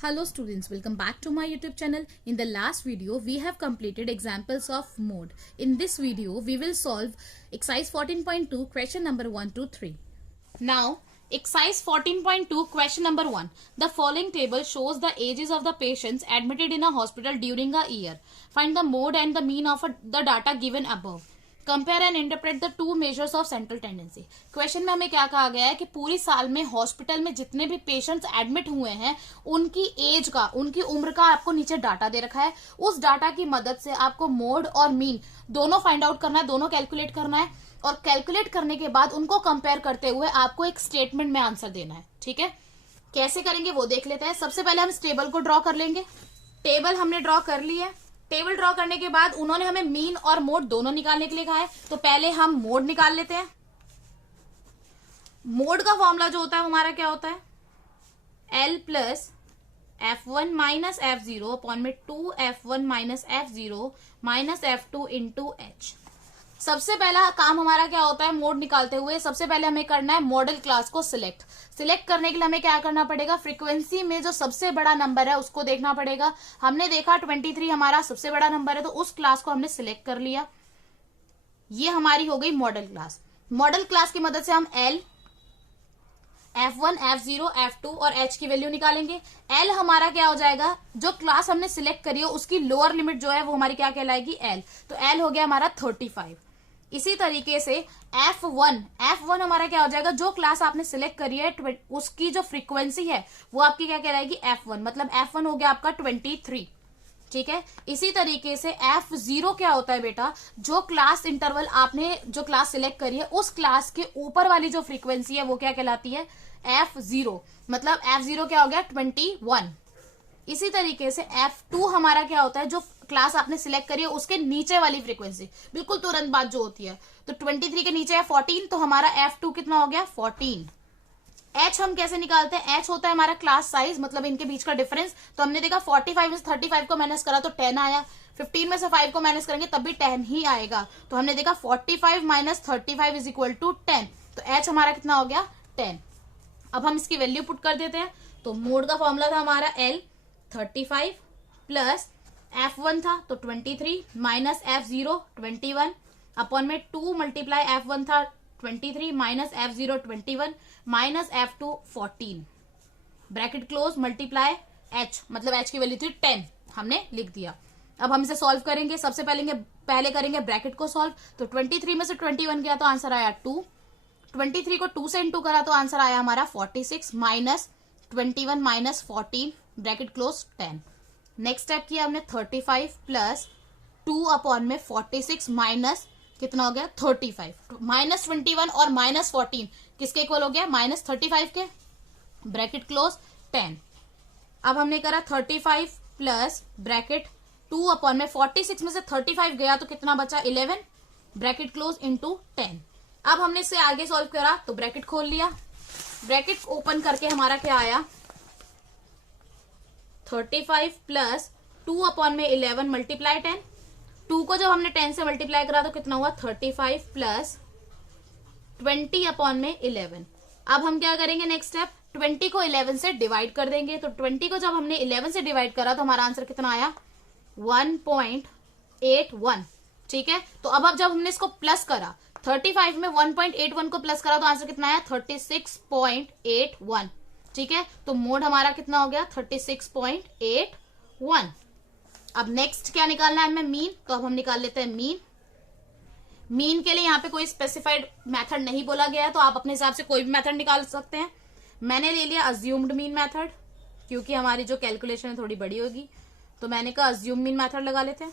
Hello students, welcome back to my YouTube channel. In the last video, we have completed examples of mode. In this video, we will solve exercise 14.2 question number 1 to 3. Now, exercise 14.2 question number 1. The following table shows the ages of the patients admitted in a hospital during a year. Find the mode and the mean of the data given above. Compare and interpret the two measures of central tendency. Question में हमें क्या कहा गया है कि पूरी साल में हॉस्पिटल में जितने भी पेशेंट्स एडमिट हुए हैं उनकी एज का, उनकी उम्र का आपको नीचे डाटा दे रखा है. उस डाटा की मदद से आपको मोड और मीन दोनों फाइंड आउट करना है, दोनों कैलकुलेट करना है और कैलकुलेट करने के बाद उनको कंपेयर करते हुए आपको एक स्टेटमेंट में आंसर देना है. ठीक है, कैसे करेंगे वो देख लेते हैं. सबसे पहले हम इस टेबल को ड्रॉ कर लेंगे. टेबल हमने ड्रॉ कर ली है. टेबल ड्रॉ करने के बाद उन्होंने हमें मीन और मोड दोनों निकालने के लिए कहा है. तो पहले हम मोड निकाल लेते हैं. मोड का फॉर्मूला जो होता है हमारा क्या होता है, L plus F1 minus F0 upon में 2F1 minus F0 minus F2 into H. सबसे पहला काम हमारा क्या होता है, मोड निकालते हुए सबसे पहले हमें करना है मॉडल क्लास को सिलेक्ट. सिलेक्ट करने के लिए हमें क्या करना पड़ेगा, फ्रीक्वेंसी में जो सबसे बड़ा नंबर है उसको देखना पड़ेगा. हमने देखा 23 हमारा सबसे बड़ा नंबर है तो उस क्लास को हमने सिलेक्ट कर लिया. ये हमारी हो गई मॉडल क्लास. मॉडल क्लास की मदद से हम L, F1, F0, F2 और H की वैल्यू निकालेंगे. L हमारा क्या हो जाएगा, जो क्लास हमने सिलेक्ट करी है उसकी लोअर लिमिट जो है वो हमारी क्या कहलाएगी, L. तो L हो गया हमारा 35. इसी तरीके से F1 हमारा क्या हो जाएगा, जो क्लास आपने सिलेक्ट करी है उसकी जो फ्रीक्वेंसी है वो आपकी क्या कहलाएगी, F1. मतलब F1 हो गया आपका 23. ठीक है. इसी तरीके से F0 क्या होता है बेटा, जो क्लास इंटरवल आपने जो क्लास सिलेक्ट करी है उस क्लास के ऊपर वाली जो फ्रीक्वेंसी है वो क्या कहलाती है, F0. मतलब F0 क्या हो गया, 21. इसी तरीके से F2 हमारा क्या होता है, जो क्लास आपने सिलेक्ट करी है उसके नीचे वाली फ्रीक्वेंसी, बिल्कुल तुरंत बाद जो होती है. तो 23 के नीचे है 14, तो हमारा F2 कितना हो गया, 14. H हम कैसे निकालते हैं, H होता है हमारा क्लास साइज, मतलब इनके बीच का डिफरेंस. तो हमने देखा 45 में से 35 को माइनस करा तो 10 आया. 15 में से 5 को माइनस करेंगे तब भी 10 ही आएगा. तो हमने देखा 45 माइनस 35 इज इक्वल टू 10. तो H हमारा कितना हो गया, 10. अब हम इसकी वैल्यू पुट कर देते हैं. तो मोड का फॉर्मूला था हमारा L 35 प्लस F1 था तो 23 माइनस F0 21 अपॉन में 2 मल्टीप्लाई F1 था 23 minus F0 21 minus F2 14 bracket close multiply H, मतलब H की वैल्यू थी 10, हमने लिख दिया. अब हम इसे सॉल्व करेंगे. सबसे पहले करेंगे ब्रैकेट को सॉल्व. तो 23 में से 21 गया तो आंसर आया 2. 23 को 2 से इंटू करा तो आंसर आया हमारा 46 minus 21 minus 14 bracket close 10. Next step किया हमने 35 प्लस 2 अपॉन में 46 माइनस कितना हो गया 35. माइनस 21 और माइनस 14 किसके इक्वल हो गया, माइनस 35 के. Bracket close 10. अब हमने करा 35 प्लस ब्रैकेट 2 अपॉन में 46 में से 35 गया तो कितना बचा 11 ब्रैकेट क्लोज इंटू 10. अब हमने इससे आगे सॉल्व करा तो ब्रैकेट खोल लिया. ब्रैकेट ओपन करके हमारा क्या आया, 35 प्लस 2 अपॉन में 11 मल्टीप्लाई 10. 2 को जब हमने 10 से मल्टीप्लाई करा तो कितना हुआ 35 प्लस 20 अपॉन में 11. अब हम क्या करेंगे, नेक्स्ट स्टेप 20 को 11 से डिवाइड कर देंगे. तो 20 को जब हमने 11 से डिवाइड करा तो हमारा आंसर कितना आया 1.81. ठीक है. तो अब जब हमने इसको प्लस करा 35 में 1.81 को प्लस करा तो आंसर कितना आया 36.81. ठीक है. तो मोड हमारा कितना हो गया 36.81. अब नेक्स्ट क्या निकालना है हमें, मीन. तो अब हम निकाल लेते हैं मीन. मीन के लिए यहाँ पे कोई स्पेसिफाइड मेथड नहीं बोला गया है तो आप अपने हिसाब से कोई भी मेथड निकाल सकते हैं. मैंने ले लिया अज्यूम्ड मीन मेथड, क्योंकि हमारी जो कैलकुलेशन है थोड़ी बड़ी होगी. तो मैंने कहा अज्यूम मीन मेथड लगा लेते हैं.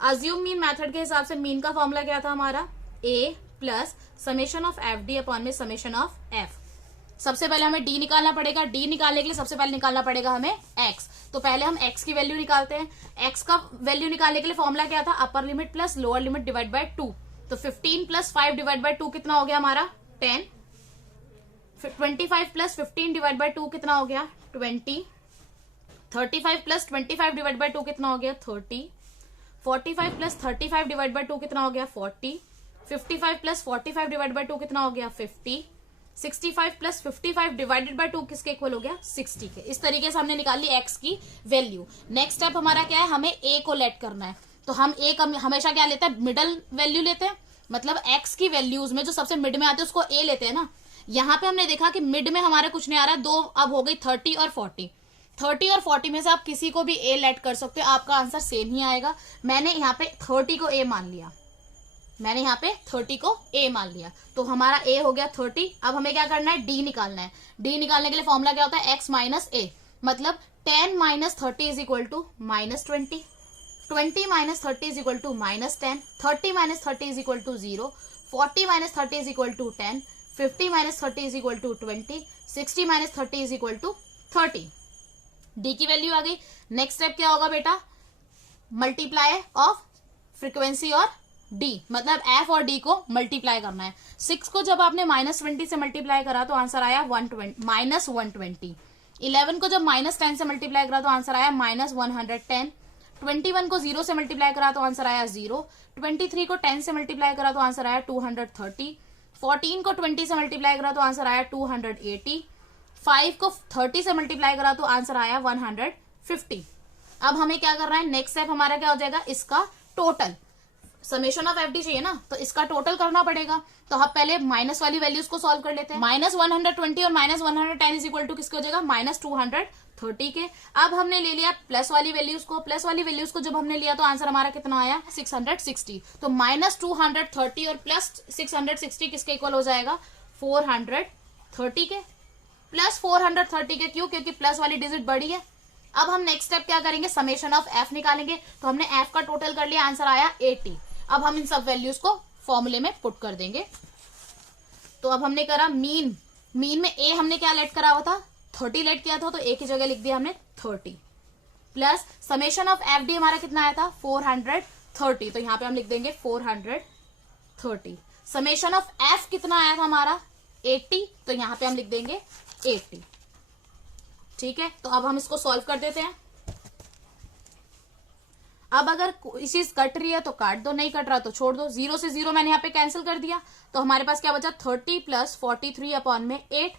अज्यूम मीन मेथड के हिसाब से मीन का फॉर्मूला क्या था हमारा, A plus summation of FD upon में समेशन ऑफ F. सबसे पहले हमें D निकालना पड़ेगा. D निकालने के लिए सबसे पहले निकालना पड़ेगा हमें X. तो पहले हम X की वैल्यू निकालते हैं. X का वैल्यू निकालने के लिए फॉर्मूला क्या था, अपर limit plus lower limit divide by 2. तो 15 प्लस 5 डिवाइड बाय 2 कितना हो गया हमारा 10. 25 प्लस 15 डिवाइड बाय 2 कितना हो गया 20. 35 प्लस 25 डिवाइड बाय 2 कितना हो गया 30. 45 प्लस 35 डिवाइड बाय 2 कितना हो गया 40. 55 प्लस 45 डिवाइड बाय 2 कितना हो गया 50. 65 प्लस 55 डिवाइडेड बाय 2 किसके इक्वल हो गया? 60 के। इस तरीके से हमने निकाल ली x की वैल्यू। नेक्स्ट स्टेप हमारा क्या है? हमें a को लेट करना है। तो हम a का हमेशा क्या लेते हैं? मिडल वैल्यू लेते हैं, मतलब x की वैल्यूज में जो सबसे मिड में आते हैं उसको a लेते हैं ना। यहाँ पे हमने देखा कि मिड में हमारे कुछ नहीं आ रहा है, दो अब हो गई 30 और 40। 30 और 40 में से आप किसी को भी a लेट कर सकते हो, आपका आंसर सेम ही आएगा। मैंने यहाँ पे 30 को a मान लिया, मैंने यहाँ पे 30 को a मान लिया, तो हमारा a हो गया 30। अब हमें क्या करना है? d निकालना है। d निकालने के लिए फॉर्मूला क्या होता है? x माइनस a, मतलब 10 minus 30 is equal to minus 20, 20 minus 30 is equal to minus 10, 30 minus 30 is equal to 0, 40 minus 30 is equal to 10, 50 minus 30 is equal to 20, 60 minus 30 is equal to 30। d की value आ गई। Next step क्या होगा बेटा? Multiply of frequency और d, मतलब f और d को मल्टीप्लाई करना है। 6 को जब आपने -20 से मल्टीप्लाई करा तो आंसर आया -120। 11 को जब -10 से मल्टीप्लाई करा तो आंसर आया -110। 21 को 0 से मल्टीप्लाई करा तो आंसर आया 0। 23 को 10 से मल्टीप्लाई करा तो आंसर आया 230। 14 को 20 से मल्टीप्लाई करा तो आंसर आया 280। 5 को 30 से मल्टीप्लाई करा तो आंसर आया 150। अब हमें क्या करना है? नेक्स्ट स्टेप हमारा क्या हो जाएगा? इसका total, summation of F D चाहिए ना, तो इसका टोटल करना पड़ेगा। तो हम पहले माइनस वाली वैल्यूज को सॉल्व कर लेते हैं। -120 और -110 इज इक्वल टू किसके हो जाएगा? -230 के। अब हमने ले लिया प्लस वाली वैल्यूज को, प्लस वाली वैल्यूज को जब हमने लिया तो आंसर हमारा कितना आया? 660। तो -230 और प्लस 660 किसके इक्वल हो जाएगा? 430 के। प्लस 430 के क्यों? क्योंकि प्लस वाली डिजिट बड़ी है। अब हम नेक्स्ट स्टेप क्या करेंगे? समेशन ऑफ एफ निकालेंगे। तो हमने एफ का टोटल कर लिया, आंसर आया 80। अब हम इन सब वैल्यूज को फॉर्मूले में पुट कर देंगे। तो अब हमने करा मीन, मीन में a हमने क्या लेट करा हुआ था? 30 लेट किया था, तो a की जगह लिख दिया हमने 30, plus summation of F D हमारा कितना आया था? 430, तो यहां पे हम लिख देंगे 430। समेशन ऑफ एफ कितना आया था हमारा? 80, तो यहां पे हम लिख देंगे 80। ठीक है, तो अब हम इसको सॉल्व कर देते हैं। अब अगर कोई चीज कट रही है तो काट दो, नहीं कट रहा तो छोड़ दो। 0 से 0 मैंने यहाँ पे कैंसिल कर दिया, तो हमारे पास क्या बचा? 30 प्लस 43 अपॉन में 8।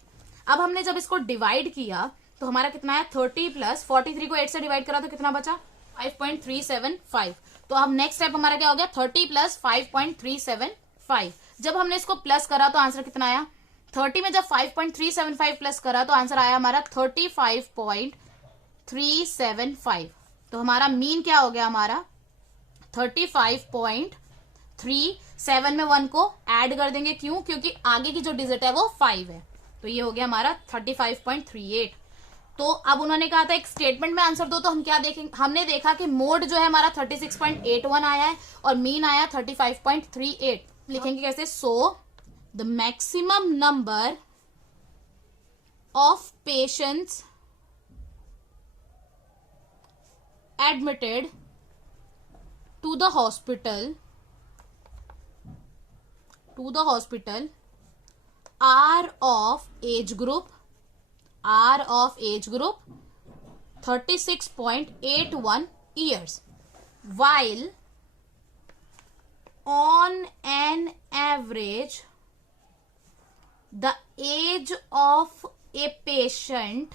अब हमने जब इसको डिवाइड किया तो हमारा कितना है? 30 प्लस 43 को 8 से डिवाइड करा तो कितना बचा? 5.375। तो अब नेक्स्ट स्टेप हमारा क्या हो गया? 30 प्लस 5.375। जब हमने इसको प्लस करा तो आंसर कितना आया? 30 में जब 5.375 प्लस करा तो आंसर आया हमारा 35.375। तो हमारा मीन क्या हो गया? हमारा 35.37 में 1 को ऐड कर देंगे। क्यों? क्योंकि आगे की जो डिजिट है वो 5 है, तो ये हो गया हमारा 35.38। तो अब उन्होंने कहा था एक स्टेटमेंट में आंसर दो, तो हम क्या देखेंगे? हमने देखा कि मोड जो है हमारा 36.81 आया है और मीन आया 35.38। लिखेंगे कैसे? So the maximum number of patients admitted to the hospital are of age group 36.81 years, while on an average the age of a patient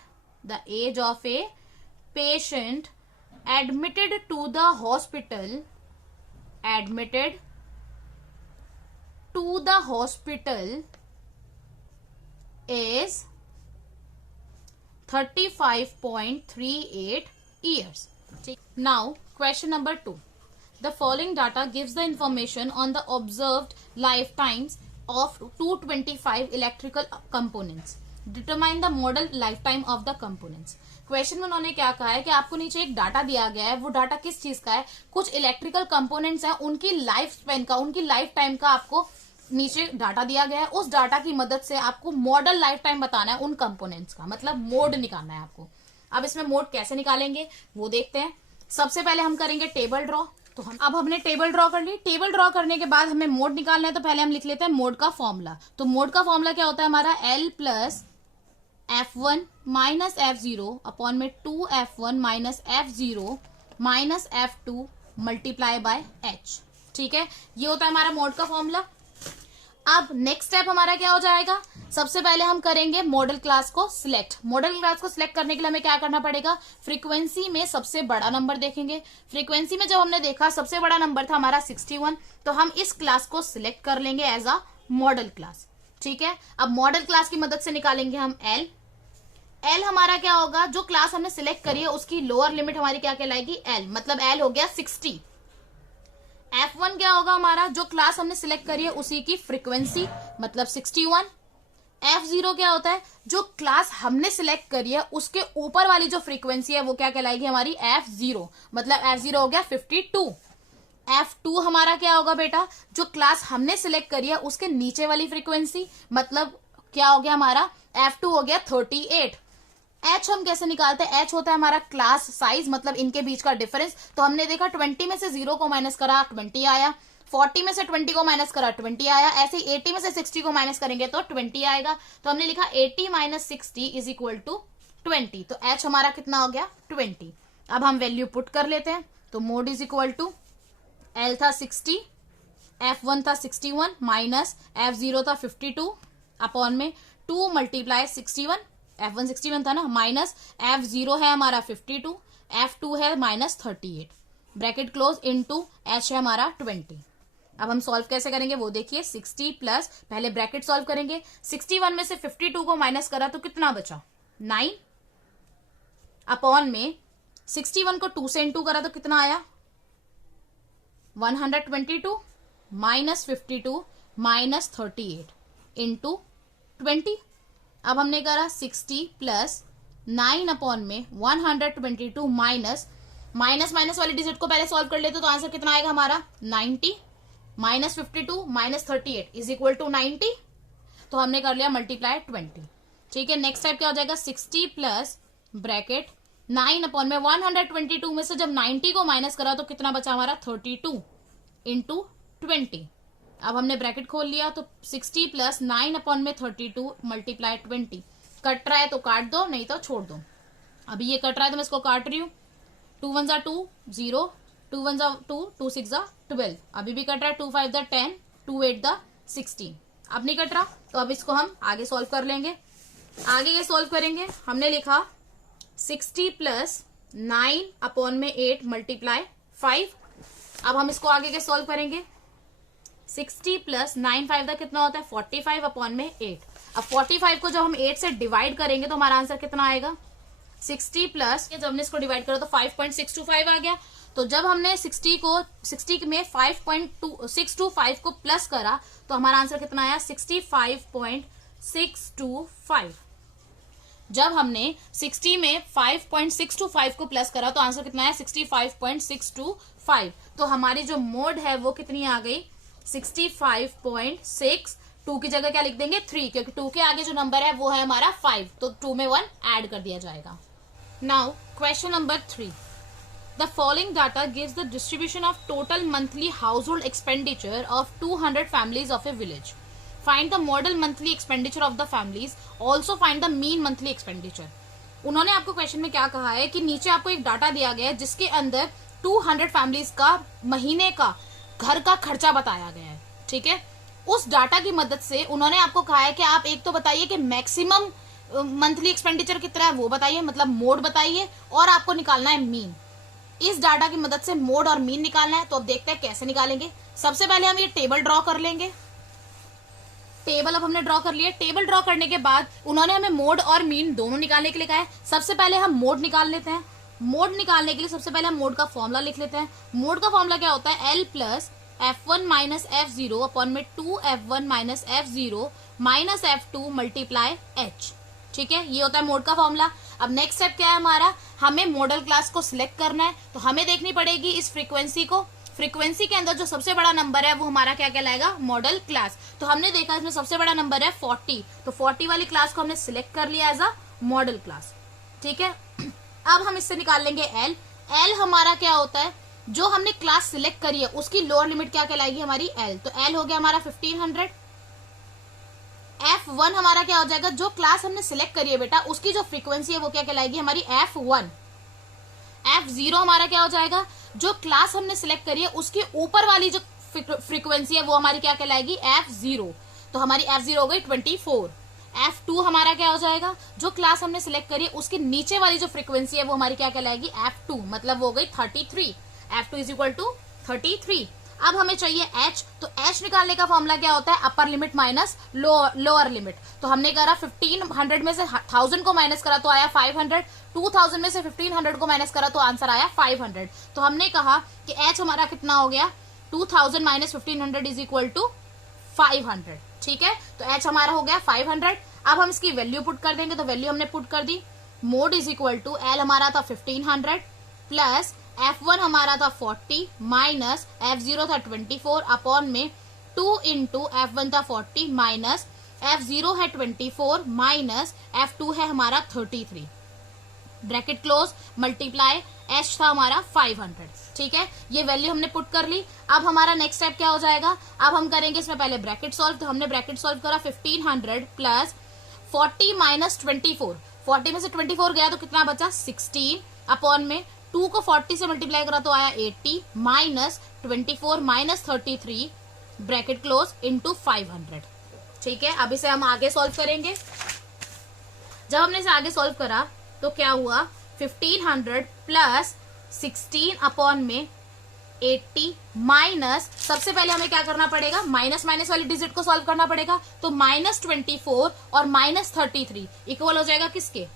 admitted to the hospital is 35.38 years. Now question number 2. The following data gives the information on the observed lifetimes of 225 electrical components. Determine the model lifetime of the components. Question में उन्होंने क्या कहा है कि आपको नीचे एक data दिया गया है। वो डाटा किस चीज का है? कुछ इलेक्ट्रिकल कंपोनेंट्स हैं, उनकी लाइफ स्पेन का, उनकी लाइफ टाइम का आपको नीचे डाटा दिया गया है। उस डाटा की मदद से आपको मॉडल लाइफ टाइम बताना है उन कंपोनेंट्स का, मतलब मोड निकालना है आपको। अब इसमें मोड कैसे निकालेंगे वो देखते हैं। सबसे पहले हम करेंगे टेबल ड्रॉ। तो अब हमने टेबल ड्रॉ कर ली। टेबल ड्रॉ करने के बाद हमें मोड निकालना है, तो पहले हम लिख लेते हैं मोड का फॉर्मूला। तो मोड का फॉर्मूला क्या होता है हमारा? L plus F1 minus F0 upon में 2F1 minus F0 minus F2 multiply by H। ठीक है, ये होता है हमारा मोड का फॉर्मूला। अब नेक्स्ट स्टेप हमारा क्या हो जाएगा, सबसे पहले हम करेंगे मॉडल क्लास को सिलेक्ट। मॉडल क्लास को सिलेक्ट करने के लिए हमें क्या करना पड़ेगा, फ्रीक्वेंसी में सबसे बड़ा नंबर देखेंगे। फ्रीक्वेंसी में जब हमने देखा सबसे बड़ा नंबर था हमारा 61, तो हम इस क्लास को सिलेक्ट कर लेंगे एज अ मॉडल क्लास। ठीक है, अब मॉडल क्लास की मदद से निकालेंगे हम एल। एल हमारा क्या होगा, जो क्लास हमने सिलेक्ट करी है उसकी लोअर लिमिट हमारी क्या कहलाएगी, एल, मतलब एल हो गया 60। F1 क्या होगा हमारा, जो क्लास हमने सिलेक्ट करी है उसी की फ्रीक्वेंसी, मतलब 61। F0 क्या होता है, जो क्लास हमने सिलेक्ट करी है उसके ऊपर वाली जो फ्रीक्वेंसी है वो क्या कहलाएगी हमारी F0, मतलब F0 हो गया 52। F2 हमारा क्या होगा बेटा, जो क्लास हमने सिलेक्ट करी है उसके नीचे वाली फ्रीक्वेंसी, मतलब क्या हो गया हमारा, F2 हो गया 38। H हम कैसे निकालते हैं, H होता है हमारा क्लास साइज, मतलब इनके बीच का डिफरेंस। तो हमने देखा 20 में से 0 को माइनस करा 20 आया, 40 में से 20 को माइनस करा 20 आया, ऐसे ही 80 में से 60 को माइनस करेंगे तो 20 आएगा। तो हमने लिखा 80 माइनस 60 इज इक्वल टू 20। तो H हमारा कितना हो गया 20। अब हम वैल्यू पुट कर लेते हैं, तो mode is equal to L था 60, F1 था 61 माइनस F0 था 52 अपॉन में 2 मल्टीप्लाई 61, F1 61 था ना, माइनस F0 है हमारा 52, F2 है minus 38, bracket close into H है हमारा 20। अब हम सॉल्व कैसे करेंगे वो देखिए, 60 प्लस, पहले ब्रैकेट सॉल्व करेंगे, 61 में से 52 को माइनस करा तो कितना बचा 9, अपॉन में 61 को 2 से इनटू करा तो कितना आया 122 माइनस 52 माइनस 38 इंटू 20। अब हमने करा 60 प्लस 9 अपॉन में 122 माइनस माइनस वाली डिजिट को पहले सॉल्व कर लेते तो आंसर कितना आएगा हमारा 90 minus 52 minus 38 is equal to 90। तो हमने कर लिया मल्टीप्लाई 20। ठीक है, नेक्स्ट स्टेप क्या हो जाएगा, 60 प्लस ब्रैकेट 9 अपॉन में 122 में से जब 90 को माइनस करा तो कितना बचा हमारा 32 इंटू 20। अब हमने ब्रैकेट खोल लिया तो 60 प्लस 9 अपॉन में 32 मल्टीप्लाई 20। कट रहा है तो काट दो, नहीं तो छोड़ दो। अभी ये कट रहा है तो मैं इसको काट रही हूँ, 2 1 जा 2 0, 2 1 जा 2, 2 6 जा 12, अभी भी कट रहा है, 2 5 जा 10, 2 8 जा 16। अब नहीं कट रहा तो अब इसको हम आगे सॉल्व कर लेंगे। आगे ये सॉल्व करेंगे, हमने लिखा 60 प्लस 9 अपॉन में 8 मल्टीप्लाई 5। अब हम इसको आगे के सॉल्व करेंगे, 60 प्लस 9 5 का कितना होता है 45 अपॉन में 8। अब 45 को जब हम 8 से डिवाइड करेंगे तो हमारा आंसर कितना आएगा 60 प्लस, जब हमने इसको डिवाइड करा तो 5.625 आ गया। तो जब हमने 60 में 5.625 को प्लस करा तो हमारा आंसर कितना आया 65.625। जब हमने 60 में 5.625 को प्लस करा तो आंसर कितना आया 65.625। तो हमारी जो मोड है वो कितनी आ गई 65.6। 2 की जगह क्या लिख देंगे 3, क्योंकि 2 के आगे जो नंबर है वो है हमारा 5, तो 2 में 1 ऐड कर दिया जाएगा। Now question number 3, the following data gives the distribution of total monthly house hold expenditure of 200 families of A village. Find the model monthly expenditure of the families, also find the mean monthly expenditure. उन्होंने आपको question में क्या कहा है कि नीचे आपको एक डाटा दिया गया है जिसके अंदर 200 फैमिलीज का महीने का घर का खर्चा बताया गया है। ठीक है, उस डाटा की मदद से उन्होंने आपको कहा है कि आप एक तो बताइए कि मैक्सिमम मंथली एक्सपेंडिचर कितना है वो बताइए, मतलब मोड बताइए, और आपको निकालना है मीन। इस डाटा की मदद से मोड और मीन निकालना है। तो अब देखते हैं कैसे निकालेंगे। सबसे पहले हम ये टेबल ड्रॉ कर लेंगे। टेबल अब हमने ड्रॉ कर लिया। टेबल ड्रॉ करने के बाद उन्होंने हमें मोड और मीन दोनों निकालने के लिए कहा है। सबसे पहले हम मोड निकाल लेते हैं। मोड निकालने के लिए सबसे पहले हम मोड का फॉर्मूला लिख लेते हैं। मोड का फॉर्मूला क्या होता है, L plus F1 minus F0 upon में 2F1 minus F0 minus F2 multiply H। ठीक है, ये होता है मोड का फॉर्मूला। अब नेक्स्ट स्टेप क्या है हमारा, हमें मॉडल क्लास को सिलेक्ट करना है। तो हमें देखनी पड़ेगी इस फ्रीक्वेंसी को। फ्रीक्वेंसी के अंदर जो सबसे बड़ा नंबर है वो हमारा क्या कहलाएगा, मॉडल क्लास। तो हमने देखा इसमें सबसे बड़ा नंबर है 40, तो 40 वाली क्लास को हमने सिलेक्ट कर लिया एज अ मॉडल क्लास। ठीक है, अब हम इससे निकाल लेंगे L। L हमारा क्या होता है, जो हमने क्लास सिलेक्ट करी है उसकी लोअर लिमिट क्या कहलाएगी हमारी L। तो L हो गया हमारा 1500। F1 हमारा क्या हो जाएगा, जो क्लास हमने सिलेक्ट करी है बेटा उसकी जो फ्रीक्वेंसी है वो क्या कहलाएगी हमारी F1। F0 हमारा क्या हो जाएगा, जो क्लास हमने सिलेक्ट करी है उसके ऊपर वाली जो फ्रीक्वेंसी है वो हमारी क्या कहलाएगी F0। तो हमारी F0 हो गई 24। F2 हमारा क्या हो जाएगा, जो क्लास हमने सिलेक्ट करी है उसके नीचे वाली जो फ्रीक्वेंसी है वो हमारी क्या कहलाएगी, F2, मतलब वो हो गई 33। F2 is equal to 33। अब हमें चाहिए H, तो H निकालने का फॉर्मूला क्या होता है, upper limit minus lower limit. तो हमने करा 1500 में से 1000 को माइनस करा तो आया 500, 2000 में से 1500 को माइनस करा तो आंसर आया 500। तो हमने कहा कि H हमारा कितना हो गया, 2000 माइनस 1500 इज इक्वल टू 500। ठीक है, तो H हमारा हो गया 500। अब हम इसकी वैल्यू पुट कर देंगे, तो वैल्यू हमने पुट कर दी, mode is equal to L हमारा था 1500 प्लस F1 हमारा था 40 माइनस F0 था 24 अपॉन में 2 इंटू F1 था 40 माइनस F0 है 24 माइनस F2 है हमारा 33, ब्रैकेट क्लोज, मल्टीप्लाई H था हमारा 500। ठीक है, ये वैल्यू हमने पुट कर ली। अब हमारा नेक्स्ट स्टेप क्या हो जाएगा, अब हम करेंगे इसमें पहले ब्रैकेट सॉल्व। तो हमने ब्रैकेट सॉल्व करा 1500 प्लस 40 माइनस 24, 40 में से 24 गया तो कितना बचा 16 अपॉन में 2 को 40 से मल्टीप्लाई करा तो आया 80 minus 24 minus 33 bracket close into 500। ठीक है, अब इसे हम आगे सॉल्व करेंगे। जब हमने इसे आगे सॉल्व करा तो क्या हुआ, 1500 प्लस 16 अपॉन में 80 माइनस, सबसे पहले हमें क्या करना पड़ेगा, माइनस माइनस वाली डिजिट को सॉल्व करना पड़ेगा। तो माइनस 24 और माइनस 33 इक्वल हो जाएगा किसके,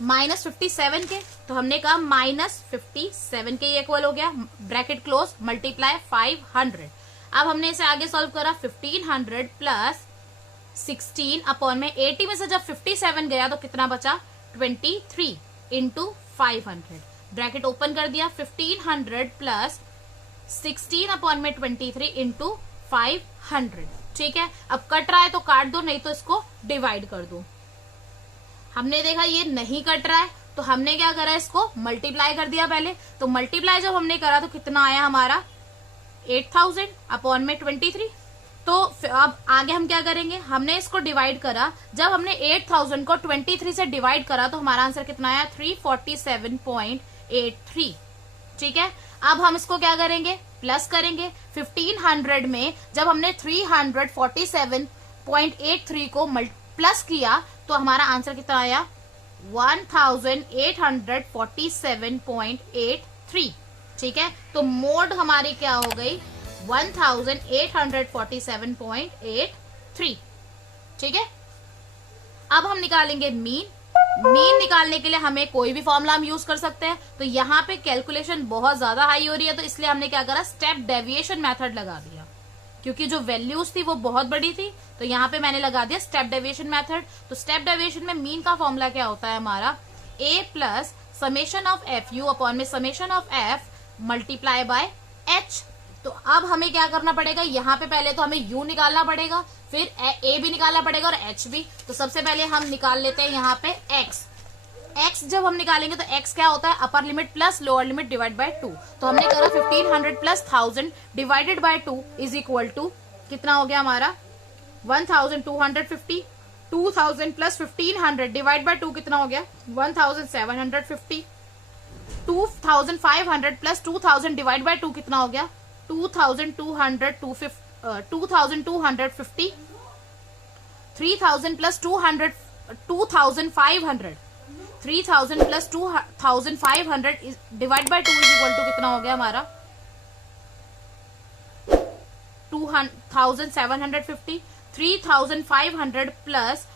माइनस 57 के। तो हमने कहा माइनस 57 के इक्वल हो गया, ब्रैकेट क्लोज, मल्टीप्लाई 500। अब हमने इसे आगे सॉल्व करा 1500 प्लस 16 अपॉन में 80 में से जब 57 गया तो कितना बचा 23 इंटू 500, ब्रैकेट ओपन कर दिया, 1500 प्लस 16 अपॉन में 23 इंटू 500। ठीक है, अब कट रहा है तो काट दो, नहीं तो इसको डिवाइड कर दो। हमने देखा ये नहीं कट रहा है तो हमने क्या करा, इसको मल्टीप्लाई कर दिया पहले। तो मल्टीप्लाई जब हमने करा तो कितना आया हमारा 8000 अपॉन में 23। तो अब आगे हम क्या करेंगे, हमने इसको डिवाइड करा, जब हमने 8000 को 23 से डिवाइड करा तो हमारा आंसर कितना आया 347.83। ठीक है, अब हम इसको क्या करेंगे, प्लस करेंगे। 1500 में जब हमने 347.83 को प्लस किया तो हमारा आंसर कितना आया 1847.83। ठीक है, तो मोड हमारी क्या हो गई 1847.83। ठीक है, अब हम निकालेंगे मीन। मीन निकालने के लिए हमें कोई भी फॉर्मूला हम यूज कर सकते हैं। तो यहाँ पे कैलकुलेशन बहुत ज्यादा हाई हो रही है तो इसलिए हमने क्या करा, स्टेप डेविएशन मेथड लगा दिया, क्योंकि जो वैल्यूज थी वो बहुत बड़ी थी। तो यहाँ पे मैंने लगा दिया स्टेप डेविएशन मेथड। तो स्टेप डेविएशन में मीन का फॉर्मूला क्या होता है हमारा, a plus summation of F U upon में summation of F multiply by H. तो अब हमें क्या करना पड़ेगा, यहाँ पे पहले तो हमें u निकालना पड़ेगा, फिर a भी निकालना पड़ेगा और h भी। तो सबसे पहले हम निकाल लेते हैं यहाँ पे x। x जब हम निकालेंगे तो x क्या होता है, upper limit plus lower limit divide by 2। तो हमने करा 1500 plus 1000 divided by 2 is equal to कितना हो गया हमारा 1250। 2000 प्लस 1500 डिवाइड बाय 2 कितना हो गया 1750। 2500 प्लस 2000 डिवाइड बाय 2 कितना हो गया 2250। 3000 plus 200 2500। 3000 plus 2500 divide by 2 is equal to कितना हो गया हमारा 2750। 3500 प्लस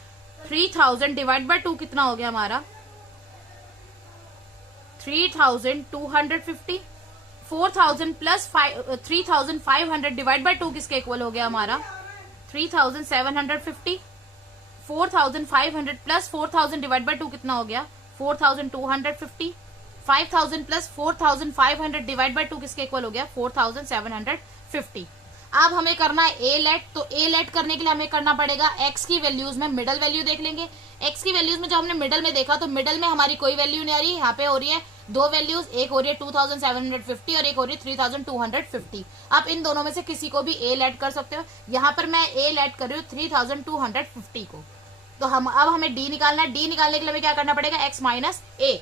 3000 डिवाइड बाय 2 कितना हो गया हमारा 3250। 4000 प्लस 3500 डिवाइड बाय 2 किसके इक्वल हो गया हमारा 3750। 4500 प्लस 4000 डिवाइड बाय 2 कितना हो गया 4250। 5000 प्लस 4500 डिवाइड बाय 2 किसके इक्वल हो गया 4750। अब हमें करना है ए लेट। तो ए लेट करने के लिए हमें करना पड़ेगा एक्स की वैल्यूज में मिडल वैल्यू देख लेंगे। एक्स की वैल्यूज में जब हमने मिडल में देखा तो मिडल में हमारी कोई वैल्यू नहीं आ रही, यहाँ पे हो रही है दो वैल्यूज, एक हो रही है 2750 और एक हो रही है 3250। आप इन दोनों में से किसी को भी ए लेट कर सकते हो। यहाँ पर मैं ए लेट कर रही हूँ 3250 को। तो अब हमें डी निकालना है। डी निकालने के लिए हमें क्या करना पड़ेगा एक्स माइनस ए।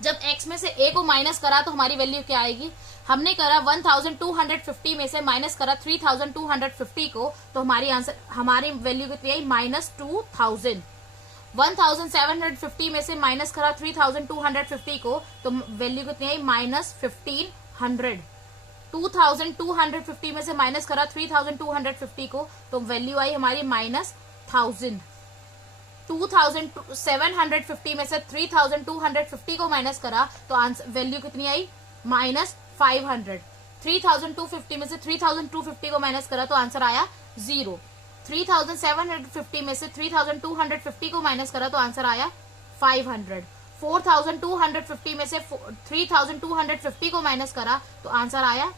जब x में से a को माइनस करा तो हमारी वैल्यू क्या आएगी, हमने करा 1250 में से माइनस करा 3250 को, तो हमारी वैल्यू कितनी आई, -2000। 1750 में से माइनस करा 3250 को, तो वैल्यू कितनी आई, -1500। 2250 में से माइनस करा 3250 को, तो वैल्यू आई हमारी -1000। 2750 में से 3250 को माइनस करा तो वैल्यू कितनी आई, -500। 3250 में से 3250 को माइनस करा तो आंसर आया 0। 3750 में से 3250 को माइनस करा तो आंसर आया 500। 4250 में से 3250 को माइनस करा तो आंसर आया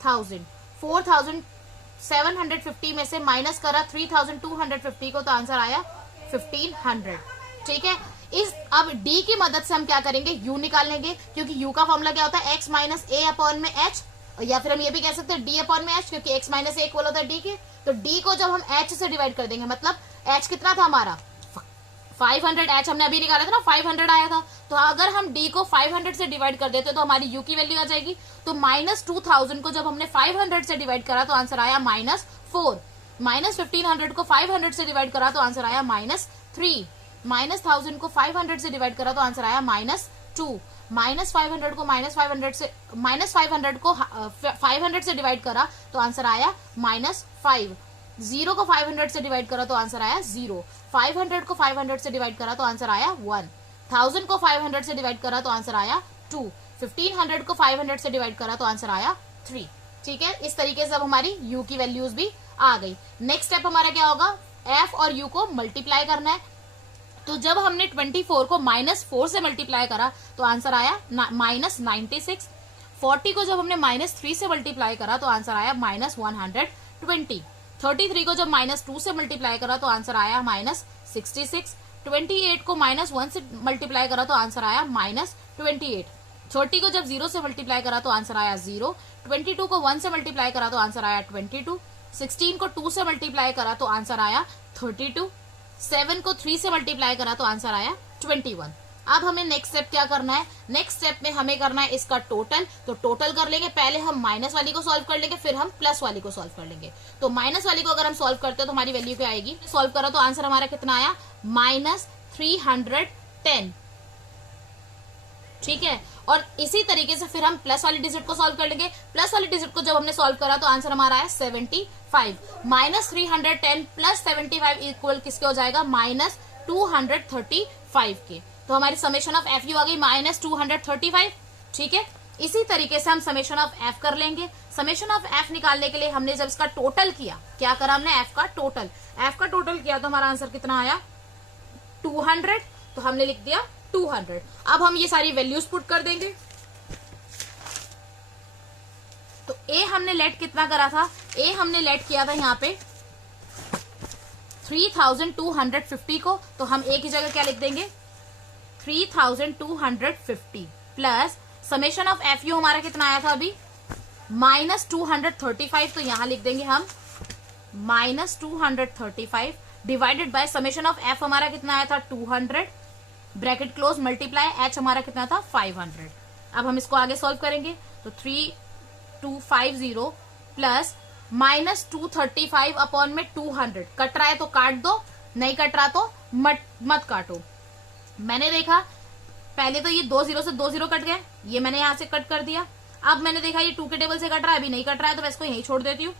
1000। 4750 में से माइनस करा 3250 को, तो आंसर आया 1500। ठीक है, अब d की मदद से हम क्या करेंगे, u निकालेंगे, क्योंकि u का फॉर्मूला क्या होता है, x माइनस a अपॉन में h, या फिर हम ये भी कह सकते हैं d अपॉन में h, क्योंकि x माइनस a इक्वल होता है d के। तो d को जब हम h से डिवाइड कर देंगे, मतलब h कितना था हमारा 500, h हमने अभी निकाला था ना, 500 आया था, तो अगर हम d को 500 से डिवाइड कर देते तो हमारी u की वैल्यू आ जाएगी। तो -2000 को जब हमने 500 से डिवाइड करा तो आंसर आया -4। -1500 को 500 से डिवाइड करा तो आंसर आया -3। -1000 को 500 से डिवाइड करा तो आंसर आया -2। -500 को -500 को 500 से डिवाइड करा तो आंसर आया -5। 0 को 500 से डिवाइड करा तो आंसर आया 0। 500 को 500 से डिवाइड करा तो आंसर आया 1। 1000 को 500 से डिवाइड करा तो आंसर आया 2। 1500 को 500 से डिवाइड करा तो आंसर आया 3। ठीक है, इस तरीके से अब हमारी u की वैल्यूज भी आ गई। नेक्स्ट स्टेप हमारा क्या होगा, f और u को मल्टीप्लाई करना है। तो जब हमने 24 को -4 से मल्टीप्लाई करा तो आंसर आया -96। 40 को जब हमने -3 से मल्टीप्लाई करा तो आंसर आया -120। 33 को जब -2 से मल्टीप्लाई करा तो आंसर आया -66। 28 को -1 से मल्टीप्लाई करा तो आंसर आया -28। 30 को जब 0 से मल्टीप्लाई करा तो आंसर आया 0। 22 को 1 से मल्टीप्लाई करा तो आंसर आया 22। 16 को 2 से मल्टीप्लाई करा तो आंसर आया 32। 7 को 3 से मल्टीप्लाई करा तो आंसर आया 21। अब हमें नेक्स्ट स्टेप क्या करना है, नेक्स्ट स्टेप में हमें करना है इसका टोटल। तो टोटल कर लेंगे, पहले हम माइनस वाली को सॉल्व कर लेंगे, फिर हम प्लस वाली को सॉल्व कर लेंगे। तो माइनस वाली को अगर हम सॉल्व करते हैं तो हमारी वैल्यू क्या आएगी, सॉल्व करा तो आंसर हमारा कितना आया, -310। ठीक है, और इसी तरीके से फिर हम प्लस वाली डिजिट को सॉल्व कर लेंगे। प्लस वाली डिजिट को जब हमने सॉल्व करा तो आंसर हमारा है 75। -310 + 75 इक्वल किसके हो जाएगा, -235 के। तो हमारी समेशन ऑफ एफ यू आ गई -235। ठीक है, इसी तरीके से हम समेशन ऑफ एफ कर लेंगे। समेशन ऑफ एफ निकालने के लिए हमने जब इसका टोटल किया, क्या करा हमने, एफ का टोटल किया तो हमारा आंसर कितना आया 200। तो हमने लिख दिया 200। अब हम ये सारी वैल्यूज पुट कर देंगे। तो ए हमने लेट कितना करा था, ए हमने लेट किया था यहाँ पे 3250 को, तो हम ए की जगह क्या लिख देंगे 3250 plus summation of F you हमारा कितना आया था अभी -235, तो यहां लिख देंगे हम -235 divided by summation of F हमारा कितना आया था 200 ब्रैकेट क्लोज मल्टीप्लाई एच हमारा कितना था 500। अब हम इसको आगे सॉल्व करेंगे तो 3250 प्लस -235 अपॉन में 200, कट रहा है तो काट दो, नहीं कट रहा तो मत काटो। मैंने देखा पहले तो ये 2 0 से 2 0 कट गए, ये मैंने यहां से कट कर दिया। अब मैंने देखा ये 2 के टेबल से कट रहा है, अभी नहीं कट रहा है, तो मैं इसको यहीं छोड़ देती हूँ।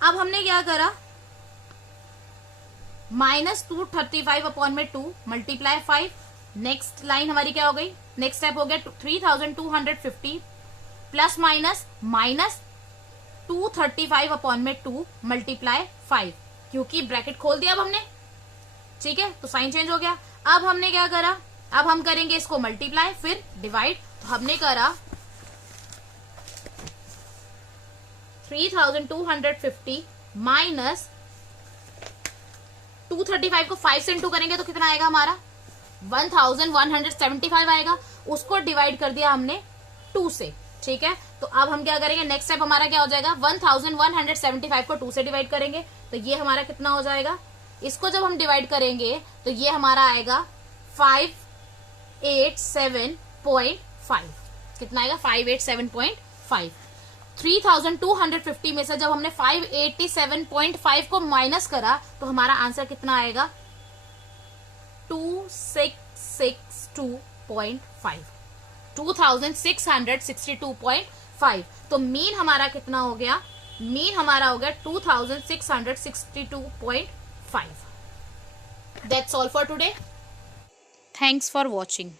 अब हमने क्या करा, -235 अपॉन में 2 मल्टीप्लाई 5। नेक्स्ट लाइन हमारी क्या हो गई, नेक्स्ट स्टेप हो गया 3250 प्लस माइनस -235 अपॉन में 2 मल्टीप्लाई 5, क्योंकि ब्रैकेट खोल दिया अब हमने। ठीक है, तो साइन चेंज हो गया। अब हमने क्या करा, अब हम करेंगे इसको मल्टीप्लाई फिर डिवाइड। तो हमने करा 3250 माइनस 235 को 5 से इंटू करेंगे तो कितना आएगा हमारा 1175 आएगा। उसको डिवाइड कर दिया हमने 2 से। ठीक है, तो अब हम क्या करेंगे, नेक्स्ट स्टेप हमारा क्या हो जाएगा, 1175 को 2 से डिवाइड करेंगे तो ये हमारा कितना हो जाएगा, इसको जब हम डिवाइड करेंगे तो ये हमारा आएगा 587 587.5 कितना आएगा 587.5। 3250 में से जब हमने 587.5 को माइनस करा तो हमारा आंसर कितना आएगा 2662.5 2662.5। तो मीन हमारा कितना हो गया, मीन हमारा हो गया 2662.5। That's all for today. Thanks for watching.